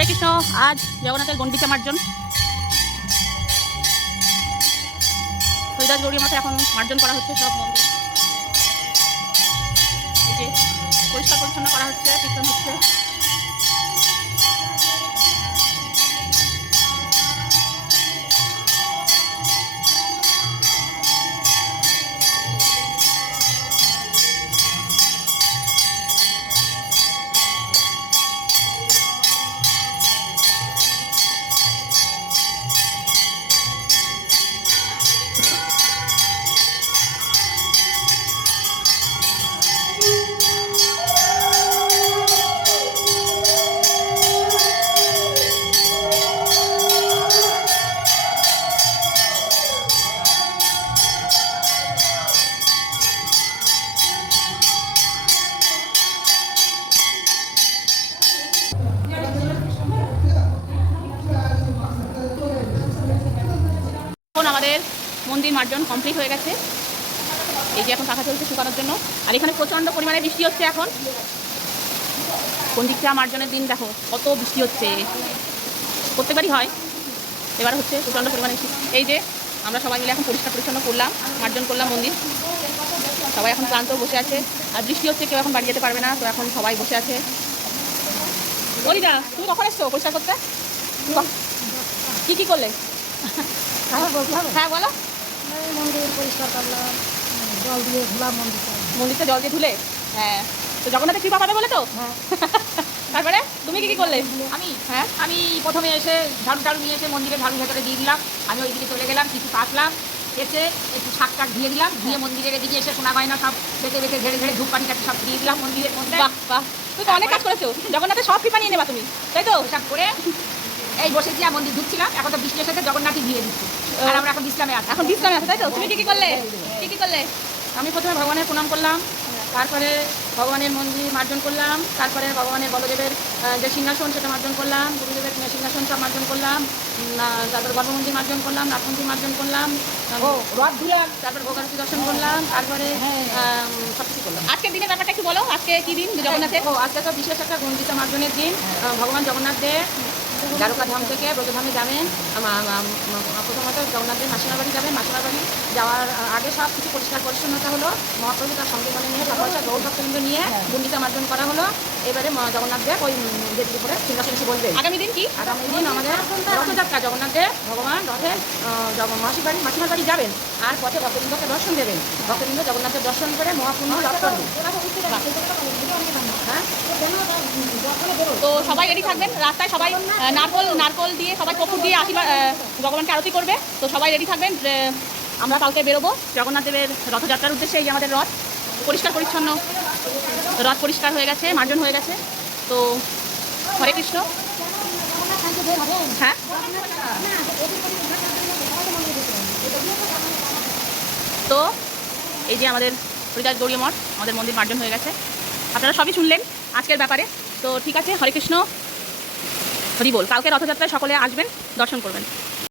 হরে কৃষ্ণ। আজ জগন্নাথের গণ্ডিচা মার্জন, হরিদাস গৌরী মঠে এখন মার্জন করা হচ্ছে। সব মন্দির এই যে পরিষ্কার পরিচ্ছন্ন করা হচ্ছে, কীর্তন হচ্ছে। আমাদের মন্দির মার্জন কমপ্লিট হয়ে গেছে। এই যে এখন পাখা চলছে শুকানোর জন্য। আর এখানে প্রচণ্ড পরিমাণে বৃষ্টি হচ্ছে এখন। গণ্ডিচা মার্জনের দিন দেখো কত বৃষ্টি হচ্ছে, প্রত্যেকবারই হয়, এবার হচ্ছে প্রচণ্ড পরিমাণে বৃষ্টি। এই যে আমরা সবাই মিলে এখন পরিষ্কার পরিচ্ছন্ন করলাম, মার্জন করলাম মন্দির। সবাই এখন ক্লান্ত বসে আছে, আর বৃষ্টি হচ্ছে, কেউ এখন বাড়ি যেতে পারবে না, তো এখন সবাই বসে আছে। অলিদা, তুমি কখন এসছো পরিষ্কার করতে? কি করলে? হ্যাঁ বলো। মন্দির পরিষ্কার করলাম, জল দিয়ে ধুলাম মন্দিরটা জল দিয়ে ধুলে। হ্যাঁ, তো জগন্নাথের কৃপা পাবে বলে তো। হ্যাঁ। তারপরে তুমি কি করলে? আমি প্রথমে এসে ঝাড়ু নিয়ে এসে মন্দিরে ঝাড়ু ভেতরে দিয়ে দিলাম। আমি ওইদিকে চলে গেলাম, কিছু কাটলাম, এসে একটু শাক টাক দিয়ে দিলাম, দিয়ে মন্দিরের এদিকে এসে সোনা গয়না সব বেঁকে ঝেড়ে ধূপকাঠি কাটি সব দিয়ে দিলাম মন্দিরের মধ্যে। বাহ বাহ, তুমি তো অনেক কাজ করেছো। জগন্নাথের সব কৃপা নিয়ে নেবা তুমি, তাই তো? সব করে এই বসেছি আর মন্দির ঢুকছিলাম। এখন তো বৃষ্টির সাথে জগন্নাথই দিয়ে দিচ্ছি, আর আমরা এখন বিশ্রামে আছি। এখন বিশ্রামে আছে, তাই তো? তুমি কি করলে? কি করলে? আমি প্রথমে ভগবানের প্রণাম করলাম, তারপরে ভগবানের মন্দির মার্জন করলাম, তারপরে ভগবানের বলদেবের যে সিংহাসন সেটা মার্জন করলাম, গুরুদেবের সিংহাসন সব মার্জন করলাম, তারপর গর্ভমন্দির মার্জন করলাম, নাথমন্দির মার্জন করলাম, রথ ধুলাম, তারপর ভোগারতি দর্শন করলাম, তারপরে সব কিছু করলাম। আজকের দিনের ব্যাপারটা একটু বলো। আজকে কি দিন জগন্নাথের? আজকে তো বিশেষ একটা গণ্ডিচা মার্জনের দিন। ভগবান জগন্নাথ দেব দ্বারকাধাম থেকে ব্রজধামে যাবেন। প্রথমত জগন্নাথের মাসিমার বাড়ি যাবেন। মাসিমার বাড়ি যাওয়ার আগে সব কিছু পরিষ্কার পরিচ্ছন্নতা হলো। মহাপ্রভু তার সঙ্গে নিয়ে সকলটা গৌর ভক্তবৃন্দ নিয়ে গণ্ডিচা মার্জন করা হলো। এবারে জগন্নাথ দেব ওই দেবীর উপরে সিংহাসনে এসে বলবেন। আগামী দিন কি? আগামী দিন আমাদের রথযাত্রা। জগন্নাথ দেব ভগবান রথে মাসিমার বাড়ি যাবেন, আর পথে ভক্তবৃন্দকে দর্শন দেবেন। ভক্তবৃন্দ জগন্নাথের দর্শন করে মহাপুণ্য লাভ করবেন। হ্যাঁ, তো সবাই রেডি থাকবেন। রাস্তায় সবাই নারকল দিয়ে, সবাই কপুর দিয়ে আশীর্বাদ ভগবানকে আরতি করবে। তো সবাই রেডি থাকবেন। আমরা কালকে বেরোবো জগন্নাথ দেবের রথযাত্রার উদ্দেশ্যে। এই যে আমাদের রথ পরিষ্কার পরিচ্ছন্ন, রথ পরিষ্কার হয়ে গেছে, মার্জন হয়ে গেছে। তো হরে কৃষ্ণ। হ্যাঁ, তো এই যে আমাদের হরিদাস গৌরী মঠ, আমাদের মন্দির মার্জন হয়ে গেছে। আপনারা সবই শুনলেন আজকের ব্যাপারে। তো ঠিক আছে, হরে কৃষ্ণ, হরি বল। কালকে রথযাত্রায় সকলে আসবেন, দর্শন করবেন।